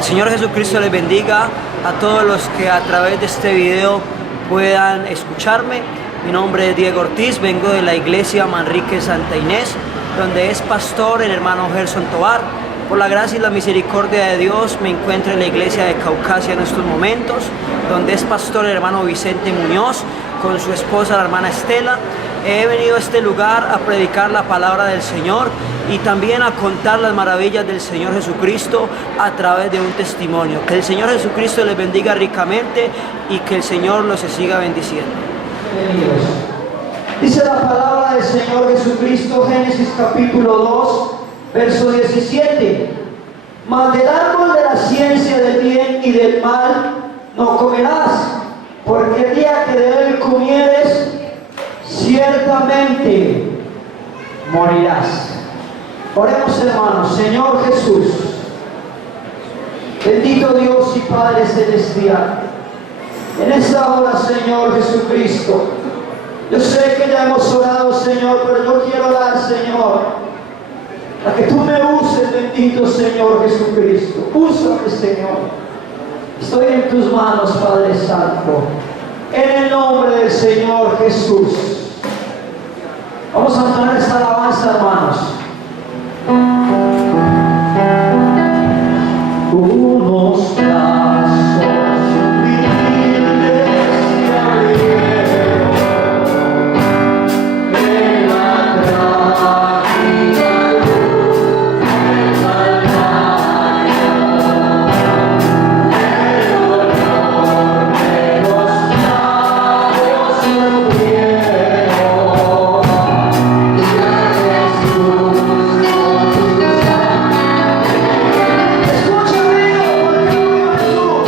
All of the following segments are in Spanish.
El Señor Jesucristo les bendiga a todos los que a través de este video puedan escucharme. Mi nombre es Diego Ortiz, vengo de la iglesia Manrique Santa Inés, donde es pastor el hermano Gerson Tobar. Por la gracia y la misericordia de Dios me encuentro en la iglesia de Caucasia en estos momentos, donde es pastor el hermano Vicente Muñoz con su esposa la hermana Estela. He venido a este lugar a predicar la palabra del Señor y también a contar las maravillas del Señor Jesucristo a través de un testimonio. Que el Señor Jesucristo les bendiga ricamente y que el Señor los siga bendiciendo. Dice la palabra del Señor Jesucristo, Génesis capítulo 2, verso 17. Mas del árbol de la ciencia del bien y del mal no comerás, porque el día que de él comieres, ciertamente morirás. Oremos, hermanos. Señor Jesús, bendito Dios y Padre celestial, en esta hora, Señor Jesucristo, yo sé que ya hemos orado, Señor, pero yo quiero orar, Señor, para que tú me uses, bendito Señor Jesucristo. Úsame, Señor. Estoy en tus manos, Padre Santo, en el nombre del Señor Jesús. Vamos a entonar esta alabanza, hermanos. Unos brazos humildes se abrieron en la trágica luz del Calvario. El dolor de los clavos sufrieron y a Jesús con su sangre. Escúchame, porque murió Jesús.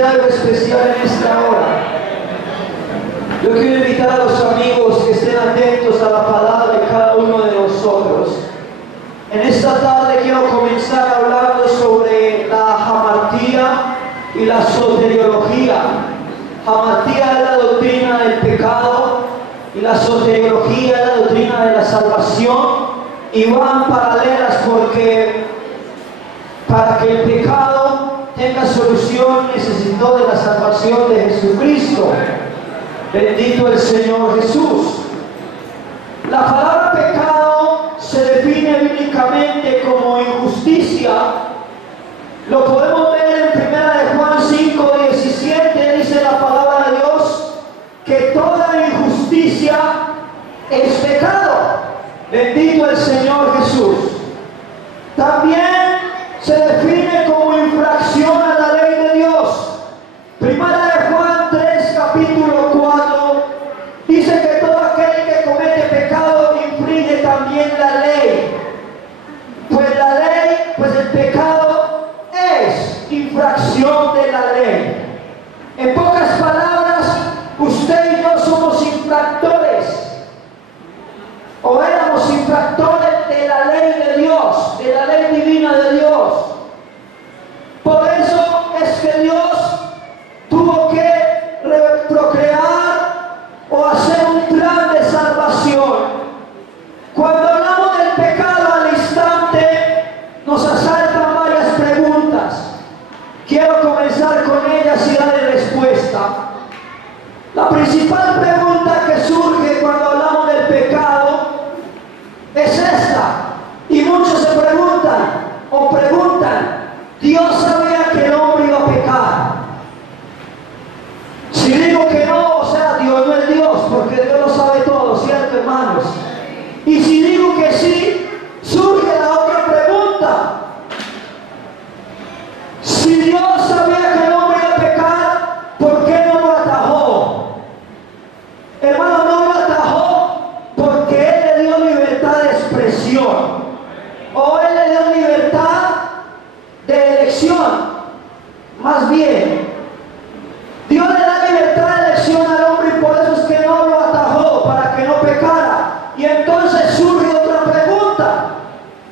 Algo especial en esta hora. Yo quiero invitar a los amigos que estén atentos a la palabra de cada uno de nosotros. En esta tarde quiero comenzar hablando sobre la hamartía y la soteriología. Hamartía es la doctrina del pecado y la soteriología es la doctrina de la salvación, y van paralelas porque para que el pecado tenga solución necesitó de la salvación de Jesucristo. Bendito el Señor Jesús. La palabra pecado se define bíblicamente como injusticia Bendito el Señor Jesús. También se define como infracción a la ley de Dios. Primera de Juan 3, capítulo 4, dice que todo aquel que comete pecado infringe también la ley. Pues el pecado es infracción de la ley. En pocas palabras, usted y yo somos infractores, o éramos infractores de la ley de Dios, de la ley divina de Dios. Por eso es que Dios tuvo que procrear o hacer un plan de salvación. Cuando hablamos del pecado al instante, nos asaltan varias preguntas. Quiero comenzar con ellas y darle respuesta. La principal pregunta que surge cuando hablamos del pecado es esta, y muchos se preguntan, ¿Dios sabía que el hombre iba a pecar? Si digo que no, o sea, Dios no es Dios, porque Dios lo sabe todo, ¿cierto, hermanos? Y si digo que sí, surge la otra pregunta. Si Dios sabía que el hombre iba a pecar, ¿por qué no lo atajó? Hermano, no lo atajó porque Él le dio libertad de expresión, o Él le dio libertad de elección. Más bien, Dios le da libertad de elección al hombre y por eso es que no lo atajó, para que no pecara. Y entonces surge otra pregunta.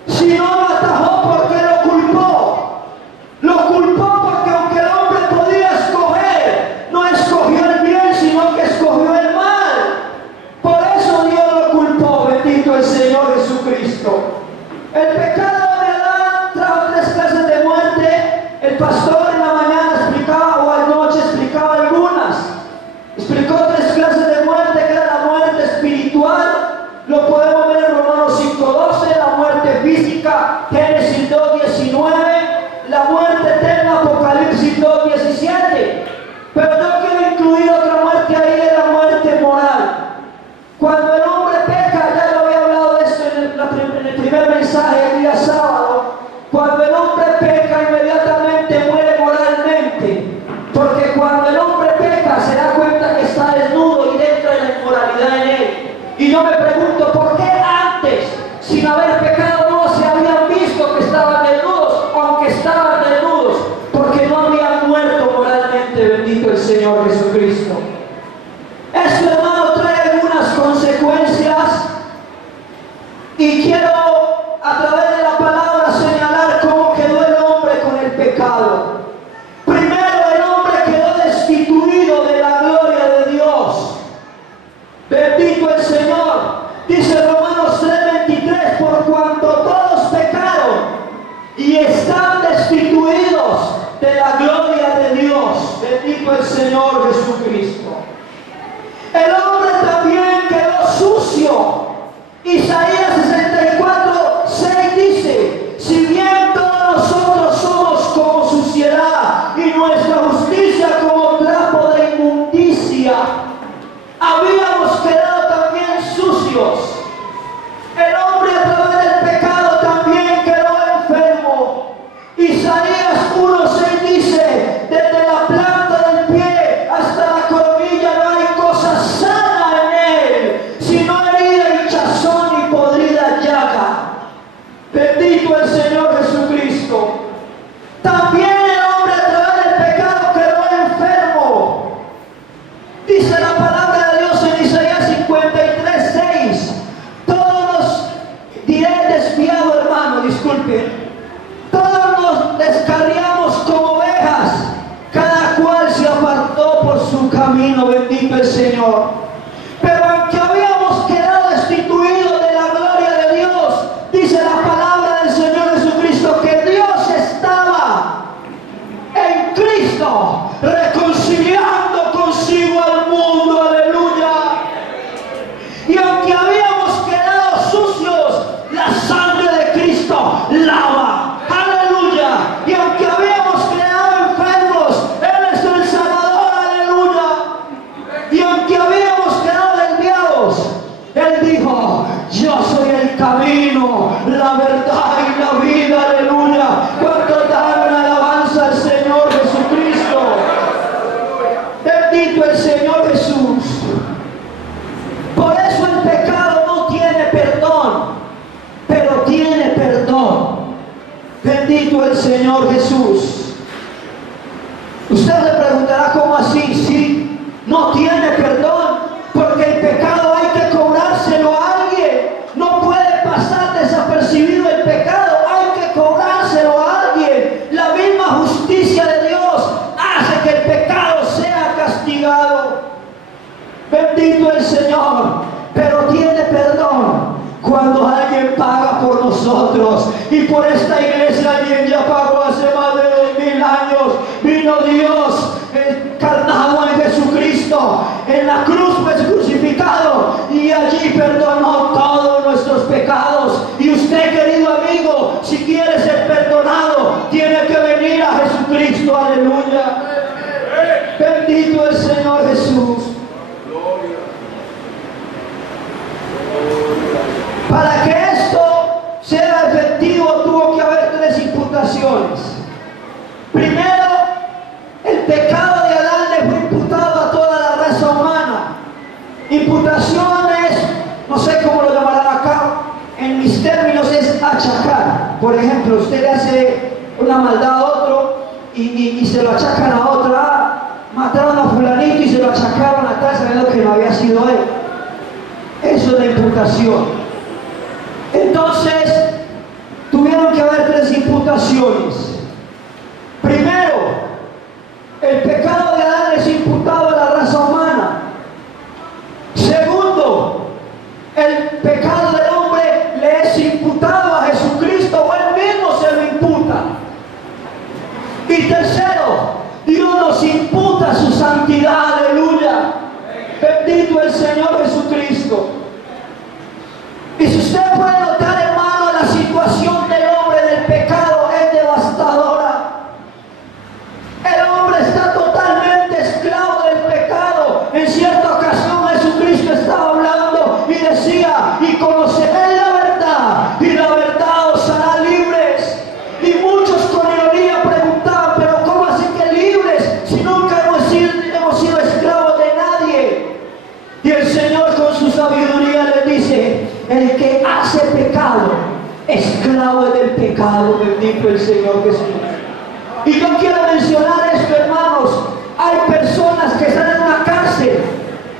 Si no lo atajó, ¿por qué lo culpó? Lo culpó porque aunque el hombre podía escoger, no escogió el bien, sino que escogió el mal. Por eso Dios lo culpó. Bendito el Señor Jesucristo. El pecado de Adán trajo 3 clases de muerte. El pastor en la mañana explicaba, o anoche explicaba algunas. Explicó 3 clases de muerte, que era la muerte espiritual. Lo podemos ver en Romanos 5:12, la muerte física, Génesis 2:19, la muerte eterna, Apocalipsis 2:17. Pero yo quiero incluir otra muerte ahí, es la muerte moral. Cuando el hombre peca, ya lo había hablado de esto en el primer mensaje el día sábado, cuando el hombre peca, inmediatamente muere moralmente. Porque cuando el hombre peca, se da cuenta que está desnudo y entra en la inmoralidad en él. Y yo me pregunto, ¿por qué antes, sin haber pecado, no se habían visto que estaban desnudos, aunque estaban desnudos? Porque no habían muerto moralmente, bendito el Señor Jesucristo. Esto, hermano, trae algunas consecuencias y quiero a través de la palabra señalar cómo quedó el hombre con el pecado. Primero, el hombre quedó destituido de la gloria de Dios. Bendito el Señor. Dice Romanos 3:23, por cuanto todos pecaron y están destituidos de la gloria de Dios. Bendito el Señor Jesucristo. El hombre también quedó sucio. Isaías 64:6 dice, si bien todos nosotros somos como suciedad y nuestra justicia como trapo de inmundicia, habíamos quedado también sucios. El hombre a través del pecado también quedó enfermo. Isaías 1:6 dice, desde la planta del pie hasta la coronilla no hay cosa sana en él, sino herida, hinchazón y podrida llaga. Bendito el Señor Jesucristo. También el hombre a través del pecado quedó enfermo. Dice la palabra de Dios en Isaías 53:6. Todos nos diré desviado, hermano, disculpe. Todos nos descarriamos como ovejas, cada cual se apartó por su camino, bendito el Señor. Pero aunque habíamos quedado destituidos de la gloria de Dios, dice la palabra del Señor Jesucristo que Dios estaba en Cristo reconciliando consigo al mundo, aleluya. Y aunque habíamos quedado sucios, la sangre de Cristo lava, aleluya. Y aunque habíamos quedado enfermos, Él es el Salvador, aleluya. Y aunque habíamos el Señor Jesús. Usted le preguntará, ¿cómo así? Sí, no tiene perdón, porque el pecado hay que cobrárselo a alguien. No puede pasar desapercibido el pecado, hay que cobrárselo a alguien. La misma justicia de Dios hace que el pecado sea castigado. Bendito el Señor, pero tiene perdón cuando alguien paga por nosotros. Y por esta iglesia alguien ya pagó hace más de 2000 años. Vino Dios encarnado en Jesucristo, en la cruz fue crucificado y allí perdonó todos nuestros pecados. Y usted, querido amigo, si quiere ser perdonado, tiene que venir a Jesucristo. Aleluya. Bendito el Señor Jesús. Para que esto sea efectivo tuvo que haber 3 imputaciones. Primero, el pecado de Adán le fue imputado a toda la raza humana. Imputaciones, no sé cómo lo llamarán acá, en mis términos es achacar. Por ejemplo, usted le hace una maldad a otro y se lo achacan a otro. Mataron a fulanito y se lo achacaron a tal sabiendo que no había sido él. Eso es la imputación. Entonces, tuvieron que haber 3 imputaciones. Primero, el pecado de Adán es imputado a la raza humana. Segundo, el pecado del hombre le es imputado a Jesucristo, o él mismo se lo imputa. Y tercero, Dios nos imputa su santidad. Aleluya. Bendito el Señor Jesucristo. Y si usted puede notar, hermano, la situación del hombre del pecado es devastadora. El hombre está totalmente esclavo del pecado. En cierta ocasión Jesucristo estaba hablando y decía, y conoceréis la verdad, y la verdad os hará libres. Y muchos con ironía preguntaban, pero ¿cómo así que libres si nunca hemos sido esclavos de nadie? Y el Señor con su sabiduría le dice, el que hace pecado, esclavo del pecado. Bendito el Señor Jesús. Y yo quiero mencionar esto, hermanos. Hay personas que están en una cárcel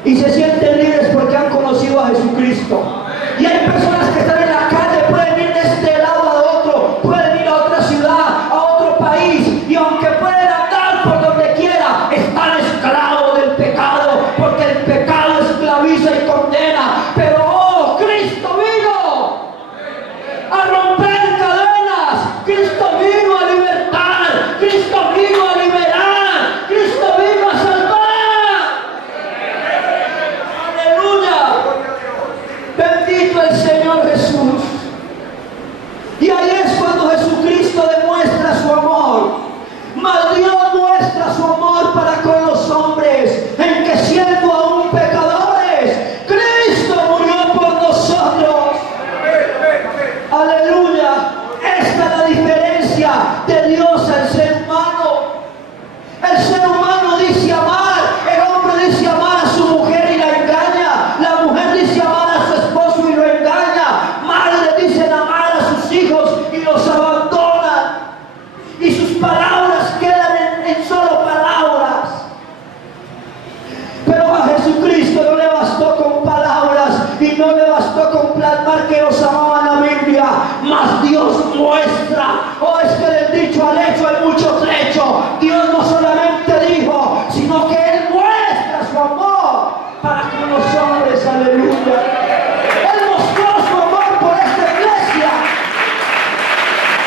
y se sienten libres porque han conocido a Jesucristo. Y hay personas que están en la calle, pueden ir de este lado a otro, pueden ir a otra ciudad, a otro país, y aunque pueden andar por donde quiera, están esclavos del pecado, porque el pecado esclaviza y condena. Pero Cristo vino a romper cadenas, Cristo vino a libertar, Cristo vino a liberar, Cristo vino a salvar. Aleluya. Bendito el Señor Jesús. Y ahí es cuando Jesucristo demuestra su amor. Mas Dios muestra su amor para con los hombres, en que siendo aún pecadores, Cristo murió por nosotros. Aleluya. Esta es la diferencia de Dios al ser humano. El ser humano dice amar, el hombre dice amar a su mujer y la engaña, la mujer dice amar a su esposo y lo engaña, madres dicen amar a sus hijos y los abandonan, y sus palabras quedan en solo palabras. Pero a Jesucristo no le bastó con palabras y no le bastó con plasmar que los amaban la Biblia, mas Dios muestra. Es que del dicho al hecho hay mucho trecho. Dios no solamente dijo, sino que Él muestra su amor para con los hombres. Aleluya. Él mostró su amor por esta iglesia,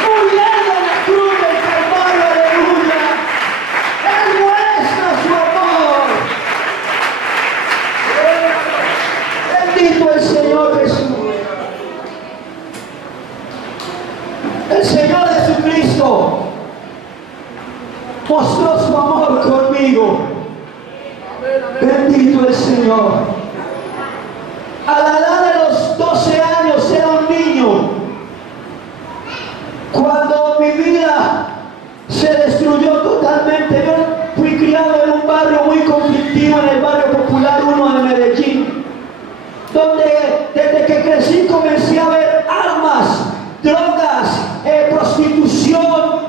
muriendo en la cruz del Calvario. Aleluya. Él muestra su amor. Bendito el Señor Jesús. El Señor Jesucristo mostró su amor conmigo. Bendito el Señor. A la edad de los 12 años era un niño. Cuando mi vida se destruyó totalmente, yo fui criado en un barrio muy conflictivo, en el barrio Popular 1 de Medellín, donde desde que crecí comencé a ver armas, drogas, prostitución,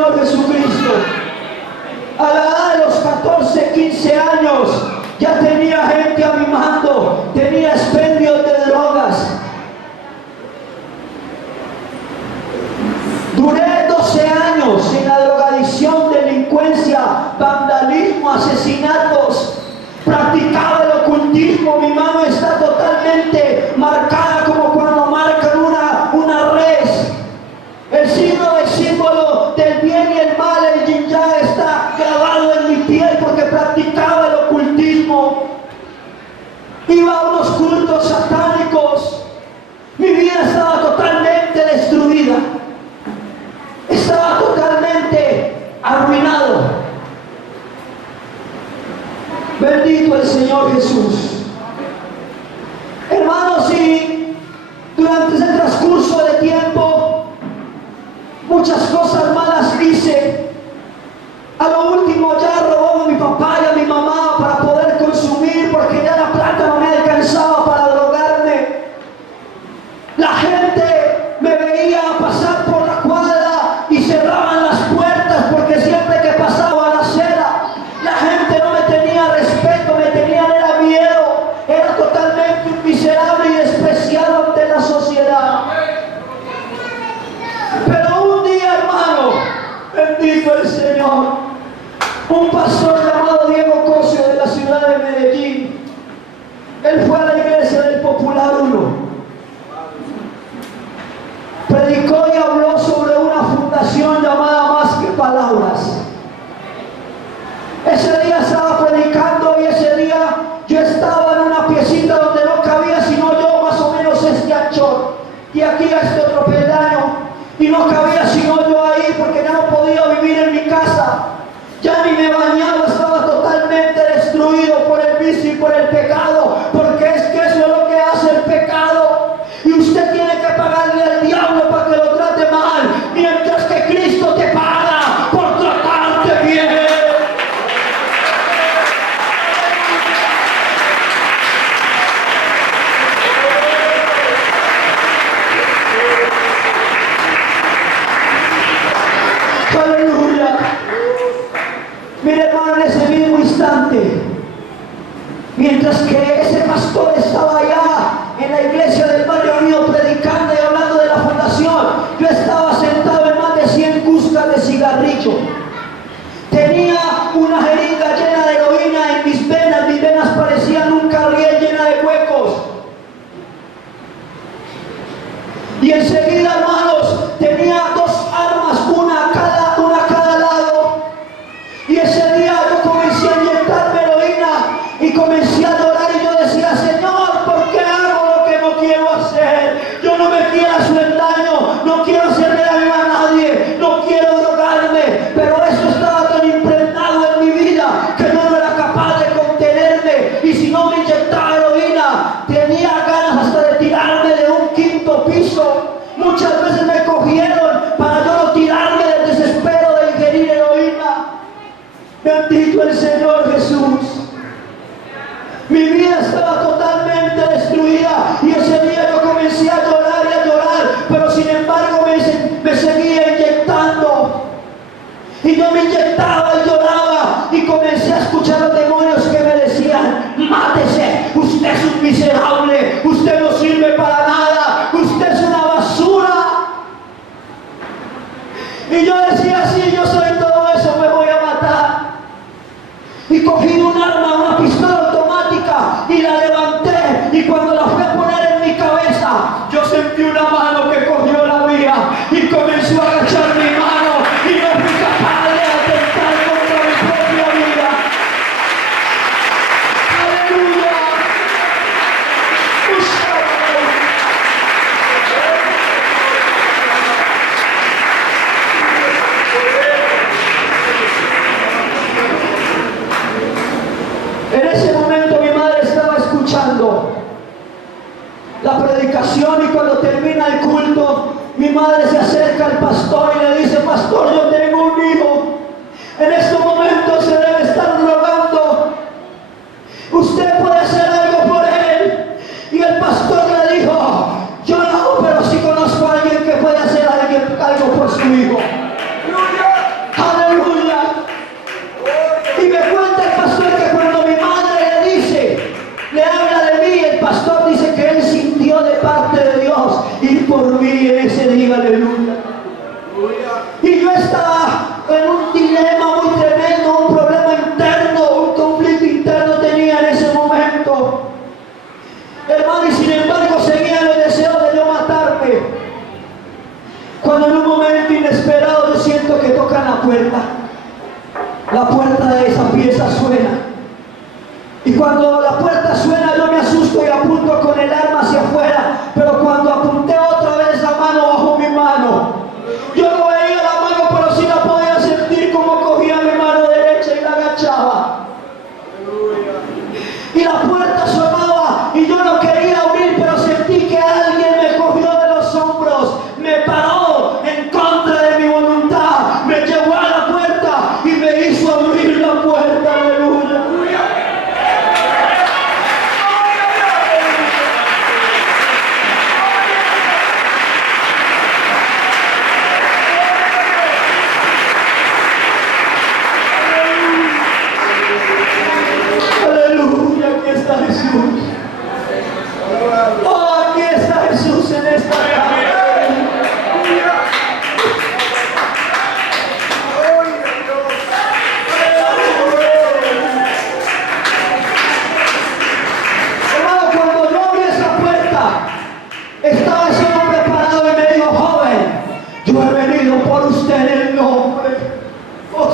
Señor Jesucristo. A la edad de los 14, 15 años, ya tenía gente a mi mando, tenía expendios de drogas. Duré 12 años en la drogadicción, delincuencia, vandalismo, asesinatos. Practicaba el ocultismo, mi mano está totalmente marcada como cuando marcan una res. El símbolo del bien y el mal, el yin yang, está grabado en mi piel porque practicaba el ocultismo. Iba a unos cultos satánicos. Mi vida estaba totalmente destruida. Estaba totalmente arruinado. Bendito el Señor Jesús. Hermanos, y durante ese transcurso de tiempo, muchas cosas malas hice. A lo último ya robaba a mi papá y a mi mamá para poder consumir, porque ya la plata no me alcanzaba para drogarme. La gente me veía pasar por la cuadra y cerraban las puertas, porque siempre que pasaba a la acera, la gente no me tenía respeto, me tenían era miedo. Era totalmente un miserable y despreciado ante la sociedad. Pero un día, hermano, bendito el Señor, un pastor llamado Diego Cosio de la ciudad de Medellín, él fue a la iglesia del Popular 1, predicó y habló sobre una fundación llamada Más que Palabras. Ese día estaba predicando y ese día yo estaba en una piecita donde no cabía sino yo, más o menos este anchor, y aquí a este otro peldaño, y no cabía sino yo ahí porque ya no podía vivir en mi casa. Ya ni me bañaba, estaba totalmente destruido por el vicio y por el pecado, porque es que eso es lo que hace el pecado. Y usted tiene que pagarle al diablo para que lo trate mal, mientras que Cristo te paga por tratarte bien. Aleluya. Mire, hermano, en ese mismo instante, mientras que ese pastor estaba allá en la iglesia del Barrio Unido predicando y hablando de la fundación, yo estaba sentado en más de 100 cuscas de cigarrillo. Tenía una jeringa llena de heroína en mis venas parecían un carriel llena de huecos. Y enseguida, hermanos, tenía dos armas, una a cada lado. Y ese día yo comencé a inyectarme heroína y comencé a llorar, y yo decía: Señor, ¿por qué hago lo que no quiero hacer? Yo no me quiero hacer daño, no quiero hacerle daño a nadie, no quiero drogarme, pero eso estaba tan impregnado en mi vida que yo no era capaz de contenerme, y si no me inyectaba heroína, tenía ganas hasta de tirarme de un quinto piso. Muchas veces me cogieron para yo no tirarme del desespero de ingerir heroína. Bendito el Señor Jesús. Mi vida estaba totalmente destruida, y ese día yo comencé a llorar, pero sin embargo me seguía inyectando. Y yo me inyectaba y lloraba, y comencé a escuchar a los demonios que me decían: mátese, usted es un miserable, usted no sirve para nada, usted es una basura. Y yo decía: sí, yo soy todo eso, me voy a matar. Y cogí un arma, una pistola automática, y la levanté, y cuando la fui a poner en mi cabeza, yo sentí una mano que cogió la mía y comenzó a agachar mi mano, y no fui capaz de atentar contra mi propia vida. ¡Aleluya! En ese momento mi madre estaba escuchando la predicación, y cuando terminé en un dilema muy tremendo, un problema interno, un conflicto interno tenía en ese momento. Hermano, y sin embargo seguía en el deseo de yo matarme. Cuando en un momento inesperado yo siento que tocan la puerta de esa pieza suena. Y cuando la puerta suena yo me asusto y apunto con el arma hacia afuera, pero cuando apunté otra vez la mano bajo mi mano, yo no veía la mano, pero sí la podía sentir como cogía mi mano derecha y la agachaba. Y la puerta sonaba y yo no quería abrir, pero sentí que alguien me cogió de los hombros, me paró en contra de mi voluntad, me llevó a la puerta y me hizo abrir la puerta. Aleluya. Aleluya, aquí está Jesús. Oh, aquí está Jesús en esta tarde. Hermano, cuando yo abrí esa puerta, estaba ese hombre parado y me dijo: joven, yo he venido por usted en el nombre. Oh,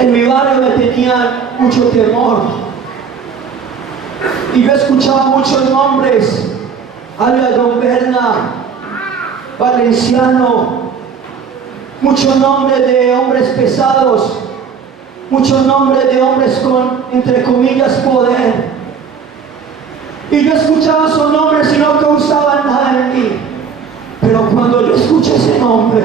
en mi barrio me tenían mucho temor y yo escuchaba muchos nombres: alias Don Berna, Valenciano, muchos nombres de hombres pesados, muchos nombres de hombres con, entre comillas, poder. Y yo escuchaba esos nombres y no causaban nada en mí. Pero cuando yo escuché ese nombre,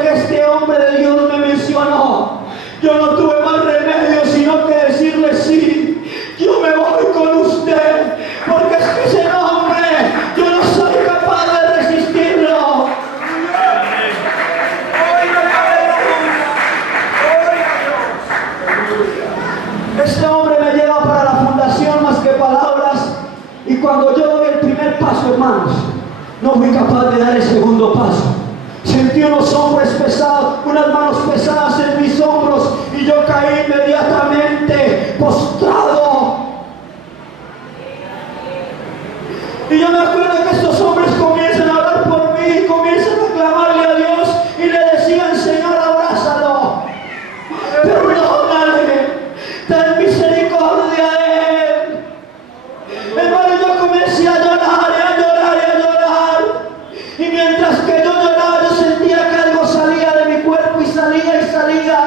que este hombre de Dios me mencionó, yo no tuve más remedio sino que decirle: sí, yo me voy con usted, porque es que ese nombre yo no soy capaz de resistirlo. Este hombre me lleva para la fundación más que palabras, y cuando yo doy el primer paso, hermanos, no fui capaz de dar el segundo paso. Sentí unos hombros pesados, unas manos pesadas en mis hombros, y yo caí inmediatamente postrado. Y yo me acuerdo que estos hombres comienzan a hablar por mí, comienzan a clamarle a Dios y le decían: Señor, abrázalo, perdónale, ten misericordia de él. Hermano, yo comencé a llorar y a llorar y a llorar, y mientras que yo lloraba yo sentía que algo salía de mi cuerpo y salía y salía,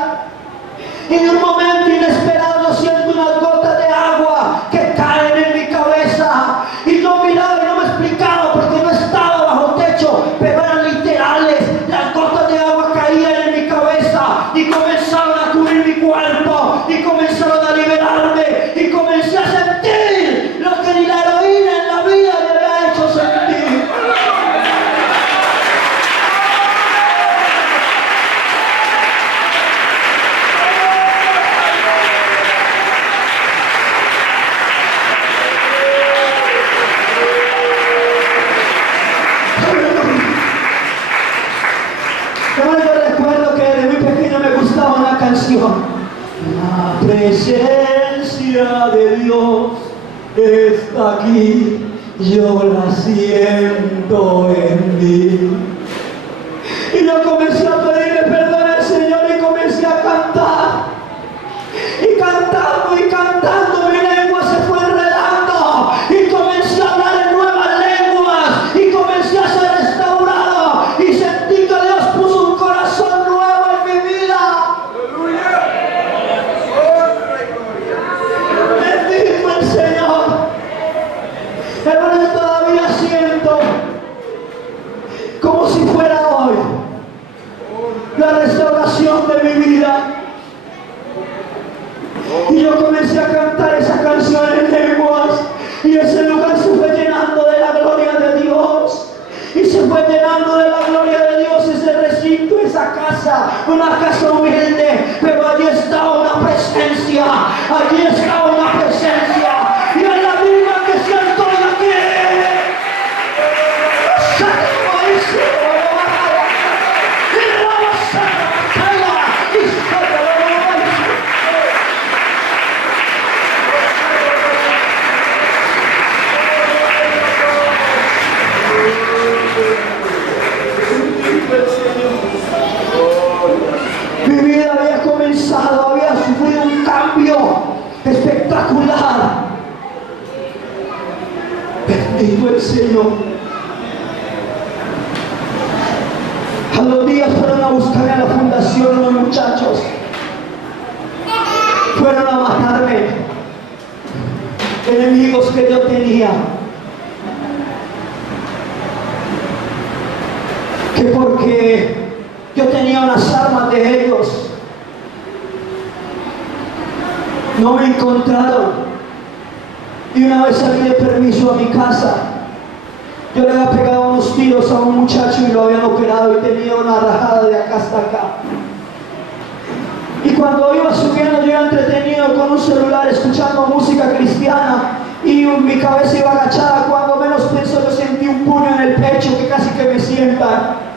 y en un momento inesperado yo siento unas gotas de agua que caen en mi cabeza, y yo miraba y no me explicaba porque no estaba bajo techo, pero eran literales. Las gotas de agua caían en mi cabeza y comenzaron a cubrir mi cuerpo y comenzaron a liberarme, y comencé a sentir lo que ni la heroína en la vida me había hecho sentir. Yo recuerdo que desde muy pequeño me gustaba una canción: la presencia de Dios está aquí, yo la siento en mí. Y yo comencé a pedirle perdón al Señor y comencé a cantar. Y cantando, mi lengua se fue enredando. Y comencé a hablar en nuevas lenguas. Y comencé a ser restaurado. Y sentí que Dios puso un corazón nuevo en mi vida. Bendito el Señor. Hermano, yo todavía siento como si fuera hoy la restauración de mi vida. Y yo comencé a cantar esa canción en lenguas, y ese lugar se fue llenando de la gloria de Dios, y se fue llenando de la gloria de Dios ese recinto, esa casa, una casa humilde, pero allí estaba una presencia, allí estaba una presencia, y es la misma que siento aquí. Mi vida había comenzado, había sufrido un cambio espectacular. Bendito el Señor. A los días fueron a buscar a la fundación unos muchachos. Fueron a matarme. Enemigos que yo tenía. Que porque yo tenía unas armas de ellos, no me encontraron. Y una vez salí de permiso a mi casa, yo le había pegado unos tiros a un muchacho y lo habían operado y tenía una rajada de acá hasta acá. Y cuando iba subiendo, yo iba entretenido con un celular escuchando música cristiana y mi cabeza iba agachada. Cuando menos pienso, yo sentí un puño en el pecho que casi que me sientan.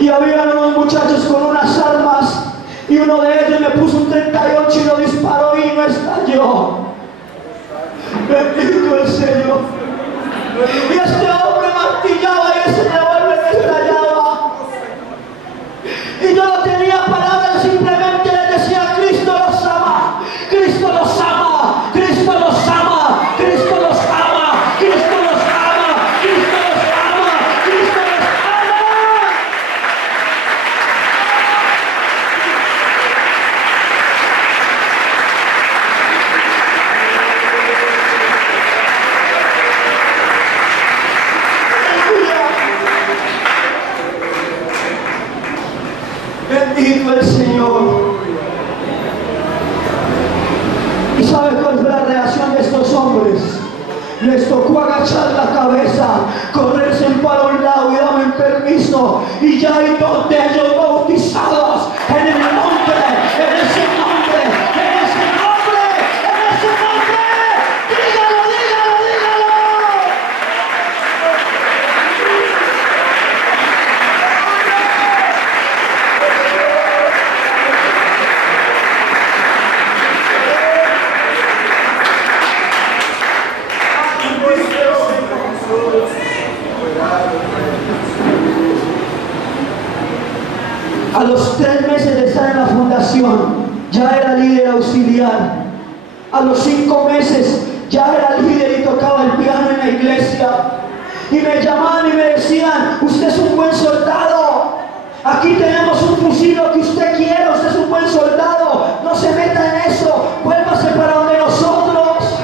Y había unos muchachos con unas armas y uno de ellos me puso un 38 y lo disparó y no estalló. Bendito el Señor. Y este hombre martillaba y ese revólver estallaba. Y yo no tenía palabras, simplemente le decía: Cristo los ama, Cristo los ama, Cristo los ama, Cristo los ama, Cristo los ama, Cristo los ama, Cristo los ama. Bendito el Señor. ¿Y sabes cuál fue la reacción de estos hombres? Les tocó agachar la cabeza, correrse para un lado y darme permiso. Y ya hay dos de ellos bautizados en el nombre, en ese nombre, en ese nombre, en ese nombre. Dígalo, dígalo, dígalo. A los 3 meses de estar en la fundación, ya era líder auxiliar. A los 5 meses, ya era líder y tocaba el piano en la iglesia. Y me llamaban y me decían: usted es un buen soldado. Aquí tenemos un fusil, lo que usted quiera. Usted es un buen soldado. No se meta en eso. Vuélvase para donde nosotros.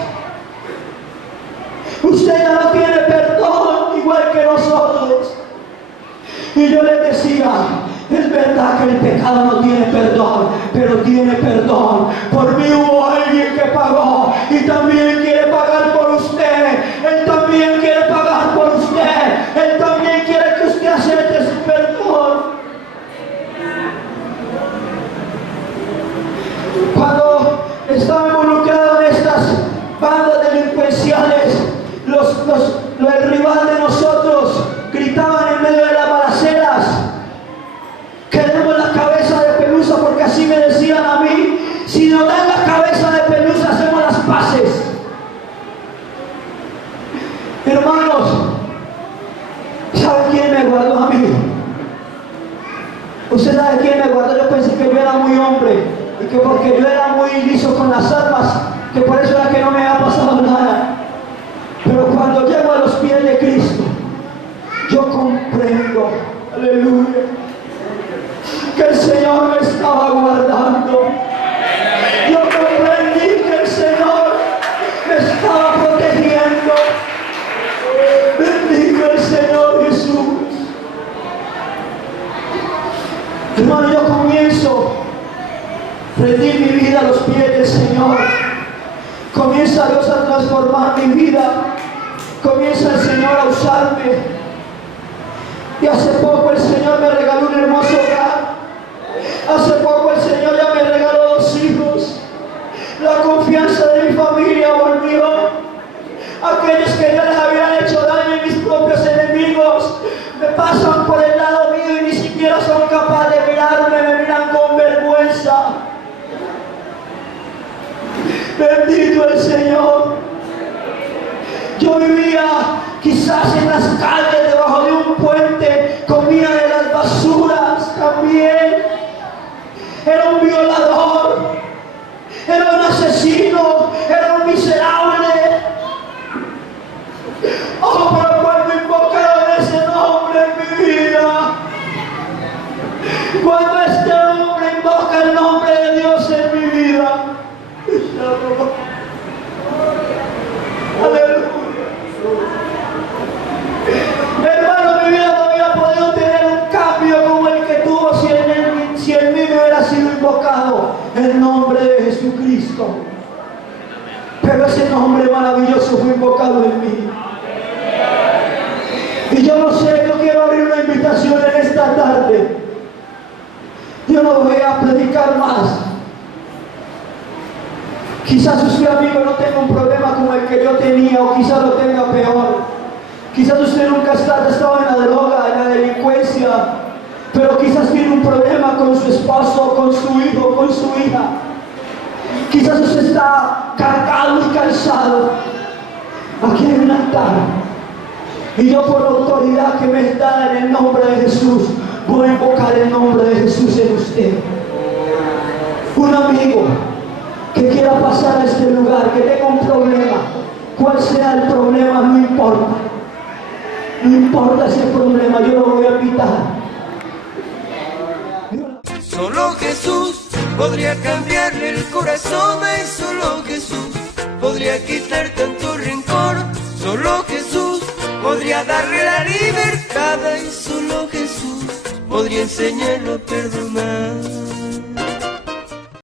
Usted ya no tiene perdón, igual que nosotros. Y yo les decía: es verdad que el pecado no tiene perdón, pero tiene perdón. Por mí hubo alguien que pagó y también quiere pagar por usted. Él también quiere pagar por usted. Él también quiere que usted acepte su perdón. Cuando estaba involucrado en estas bandas delincuenciales, el rival de nosotros gritaban en medio de las balaceras: queremos la cabeza de Pelusa, porque así me decían a mí: si nos dan la cabeza de Pelusa, hacemos las paces. Hermanos, ¿saben quién me guardó a mí? Usted sabe quién me guardó. Yo pensé que yo era muy hombre y que porque yo era muy liso con las armas, que por eso era que no me había pasado nada. Pero cuando llego a los pies de Cristo, yo comprendo, aleluya, que el Señor me estaba guardando. Yo comprendí que el Señor me estaba protegiendo. Bendiga el Señor Jesús. Hermano, yo comienzo a rendir mi vida a los pies del Señor. Comienza Dios a transformar mi vida. Comienza el Señor a usarme. Y hace poco el Señor me regaló un hermoso hogar. Hace poco el Señor ya me regaló 2 hijos. La confianza de mi familia volvió. Aquellos que ya les habían hecho daño y mis propios enemigos me pasan por el lado mío y ni siquiera son capaces de mirarme, me miran con vergüenza. Bendito el Señor. Yo vivía quizás en las calles, debajo de un puente, comía de las basuras también. Era un violador, era un asesino, era un miserable. Oh, pero cuando invocaron ese nombre en mi vida, cuando este hombre invoca el nombre de Dios en mi vida, aleluya. Hermano, mi vida no había podido tener un cambio como el que tuvo si en mí no hubiera sido invocado el nombre de Jesucristo. Pero ese nombre maravilloso fue invocado en mí. Y yo no sé, yo quiero abrir una invitación en esta tarde. Yo no voy a predicar más. Quizás usted, amigo, no tenga un problema como el que yo tenía, o quizás lo tenga peor. Quizás usted nunca ha estado en la droga, en la delincuencia, pero quizás tiene un problema con su esposo, con su hijo, con su hija. Quizás usted está cargado y cansado. Aquí hay un altar. Y yo, por la autoridad que me da en el nombre de Jesús, voy a invocar el nombre de Jesús en usted. Un amigo que quiera pasar a este lugar, que tenga un problema, cuál sea el problema, no importa. No importa ese problema, yo lo voy a invitar. Solo Jesús podría cambiarle el corazón, y solo Jesús podría quitar tanto rencor. Solo Jesús podría darle la libertad, y solo Jesús podría enseñarlo a perdonar.